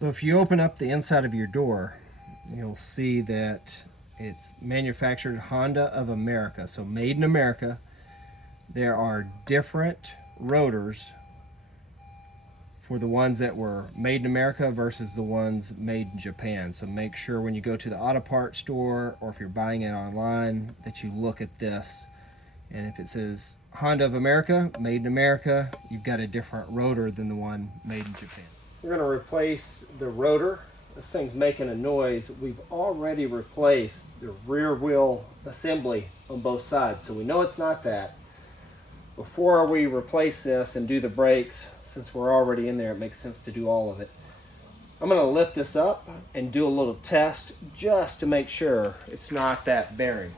So if you open up the inside of your door, you'll see that it's manufactured Honda of America, so made in America. There are different rotors for the ones that were made in America versus the ones made in Japan. So make sure when you go to the auto parts store or if you're buying it online that you look at this. And if it says Honda of America, made in America, you've got a different rotor than the one made in Japan. We're going to replace the rotor. This thing's making a noise. We've already replaced the rear wheel assembly on both sides, so we know it's not that. Before we replace this and do the brakes, since we're already in there, it makes sense to do all of it. I'm going to lift this up and do a little test just to make sure it's not that bearing.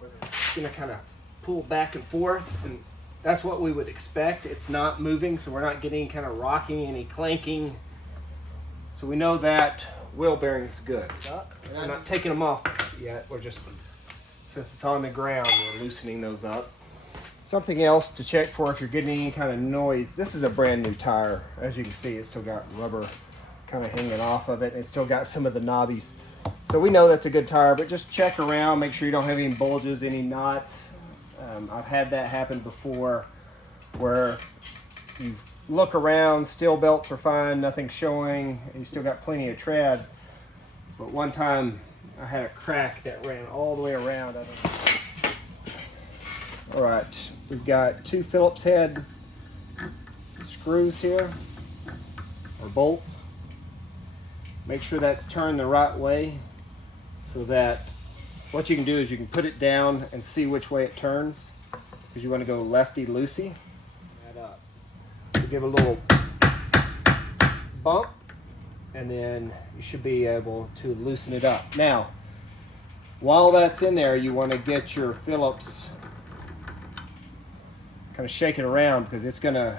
We're going to kind of pull back and forth, and that's what we would expect. It's not moving, so we're not getting any kind of rocking, any clanking. So we know that wheel bearing is good. We're not taking them off yet. We're just, since it's on the ground, we're loosening those up. Something else to check for if you're getting any kind of noise. This is a brand new tire. As you can see, it's still got rubber kind of hanging off of it. It's still got some of the knobbies. So we know that's a good tire, but just check around, make sure you don't have any bulges, any knots. I've had that happen before where you look around, steel belts are fine, nothing's showing, you still got plenty of tread. But one time I had a crack that ran all the way around. All right, we've got two Phillips head screws here, or bolts. Make sure that's turned the right way so that what you can do is you can put it down and see which way it turns, because you want to go lefty-loosey. That up. So give a little bump, and then you should be able to loosen it up. Now, while that's in there, you want to get your Phillips, kind of shake it around, because it's going to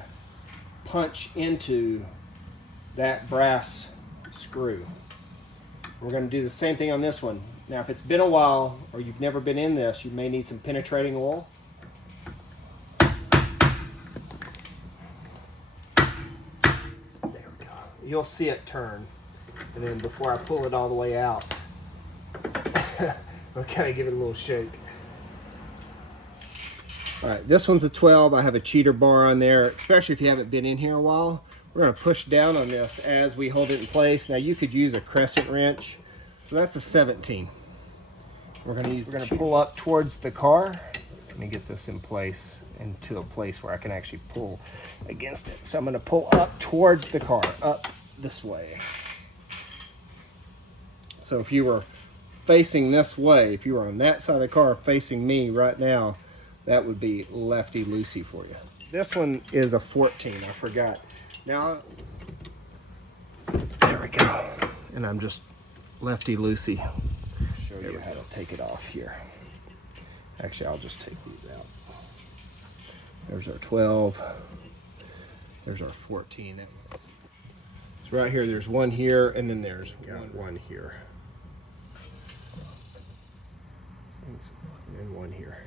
punch into that brass screw. We're going to do the same thing on this one. Now, if it's been a while or you've never been in this, you may need some penetrating oil. There we go. You'll see it turn. And then before I pull it all the way out, I'll kind of give it a little shake. All right, this one's a 12. I have a cheater bar on there, especially if you haven't been in here a while. We're going to push down on this as we hold it in place. Now, you could use a crescent wrench. So that's a 17. We're going to pull up towards the car. Let me get this in place, into a place where I can actually pull against it. So I'm going to pull up towards the car, up this way. So if you were facing this way, if you were on that side of the car facing me right now, that would be lefty-loosey for you. This one is a 14, I forgot. Now, there we go. And I'm just lefty-loosey. Show you how to take it off here. Actually, I'll just take these out. There's our 12. There's our 14. So right here, there's one here, and then there's one here. And one here.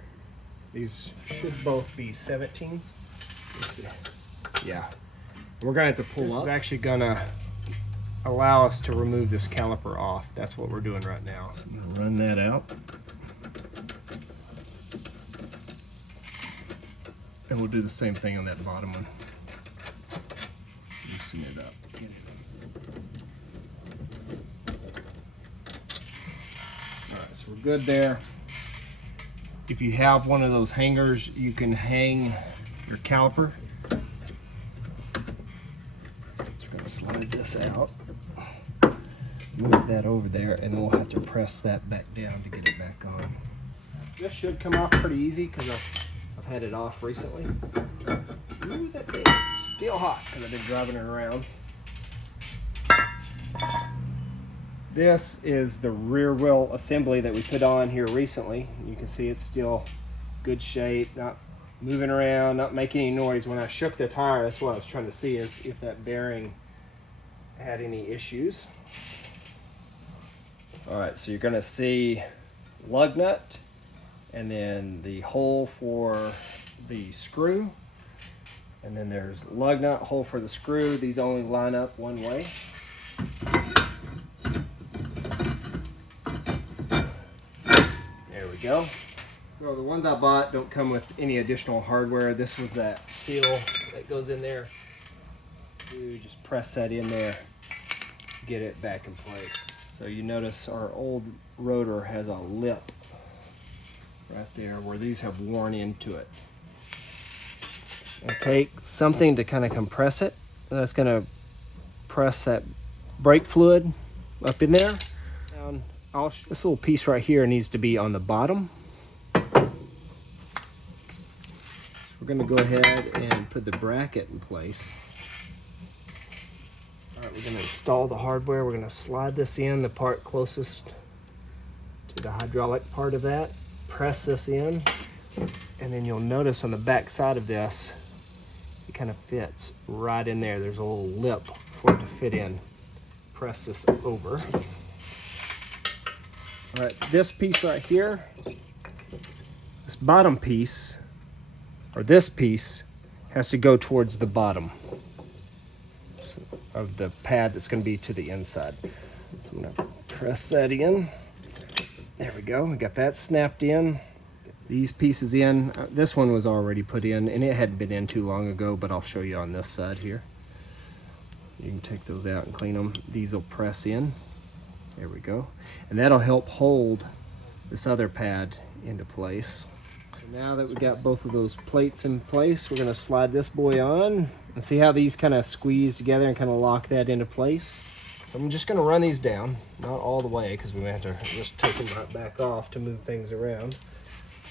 These should both be 17s. Let's see. Yeah. We're going to have to pull up. This is actually going to allow us to remove this caliper off. That's what we're doing right now. So I'm going to run that out. And we'll do the same thing on that bottom one. Loosen it up. Get it. All right, so we're good there. If you have one of those hangers, you can hang your caliper. So we're going to slide this out. Move that over there, and then we'll have to press that back down to get it back on. This should come off pretty easy because I've had it off recently. Ooh, that thing is still hot because I've been driving it around. This is the rear wheel assembly that we put on here recently. You can see it's still good shape, not moving around, not making any noise. When I shook the tire, that's what I was trying to see, is if that bearing had any issues. All right, so you're going to see lug nut and then the hole for the screw. And then there's lug nut, hole for the screw. These only line up one way. There we go. So the ones I bought don't come with any additional hardware. This was that seal that goes in there. You just press that in there, get it back in place. So you notice our old rotor has a lip right there where these have worn into it. I'll take something to kind of compress it. That's going to press that brake fluid up in there. And this little piece right here needs to be on the bottom. So we're going to go ahead and put the bracket in place. All right, we're going to install the hardware. We're going to slide this in, the part closest to the hydraulic part of that. Press this in, and then you'll notice on the back side of this, it kind of fits right in there. There's a little lip for it to fit in. Press this over. All right, this piece right here, this bottom piece, or this piece, has to go towards the bottom of the pad that's going to be to the inside. So I'm going to press that in. There we go. We got that snapped in. These pieces in. This one was already put in, and it hadn't been in too long ago, but I'll show you on this side here. You can take those out and clean them. These will press in. There we go. And that'll help hold this other pad into place. So now that we got both of those plates in place, we're going to slide this boy on and see how these kind of squeeze together and kind of lock that into place. So I'm just going to run these down, not all the way because we may have to just take them right back off to move things around.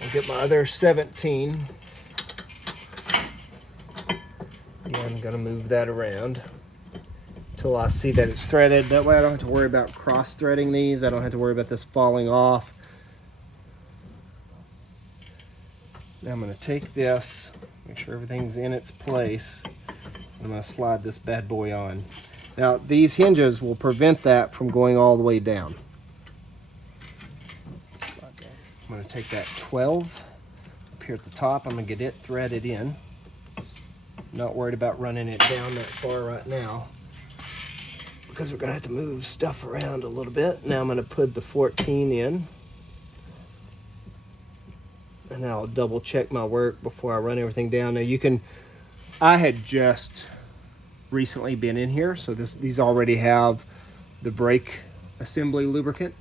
I'll get my other 17. Yeah, I'm going to move that around until I see that it's threaded. That way I don't have to worry about cross threading these. I don't have to worry about this falling off. Now I'm going to take this, make sure everything's in its place. I'm going to slide this bad boy on. Now these hinges will prevent that from going all the way down. I'm going to take that 12 up here at the top. I'm going to get it threaded in. Not worried about running it down that far right now because we're going to have to move stuff around a little bit. Now I'm going to put the 14 in. And then I'll double check my work before I run everything down. Now you can, I had just recently been in here, so these already have the brake assembly lubricant.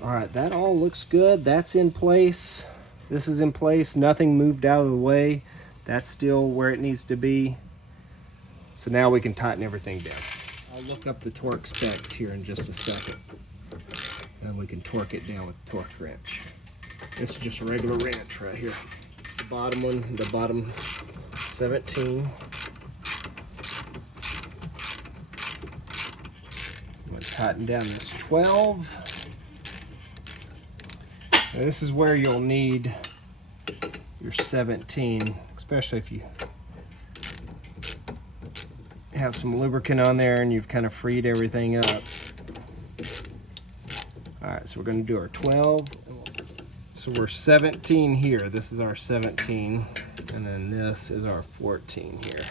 All right, that all looks good. That's in place. This is in place. Nothing moved out of the way. That's still where it needs to be. So now we can tighten everything down. I'll look up the torque specs here in just a second, and we can torque it down with the torque wrench. This is just a regular wrench right here. The bottom one, the bottom 17. I'm going to tighten down this 12. Now this is where you'll need your 17, especially if you have some lubricant on there and you've kind of freed everything up. All right, so we're going to do our 12. So we're 17 here. This is our 17, and then this is our 14 here.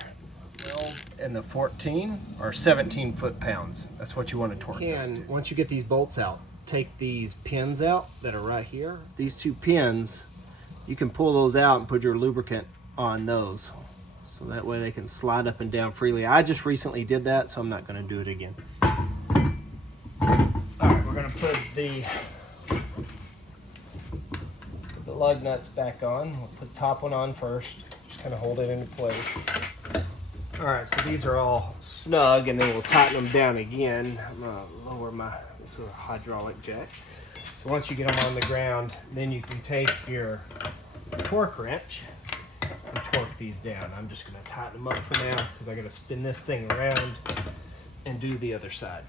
12 and the 14 are 17 foot-pounds. That's what you want to torque those to. Once you get these bolts out, take these pins out that are right here. These two pins, you can pull those out and put your lubricant on those. So that way they can slide up and down freely. I just recently did that, so I'm not going to do it again. All right, we're going to put the lug nuts back on. We'll put the top one on first, just kind of hold it into place. All right, so these are all snug, and then we'll tighten them down again. I'm gonna lower this is a hydraulic jack. So once you get them on the ground, then you can take your torque wrench and torque these down. I'm just gonna tighten them up for now because I gotta spin this thing around and do the other side.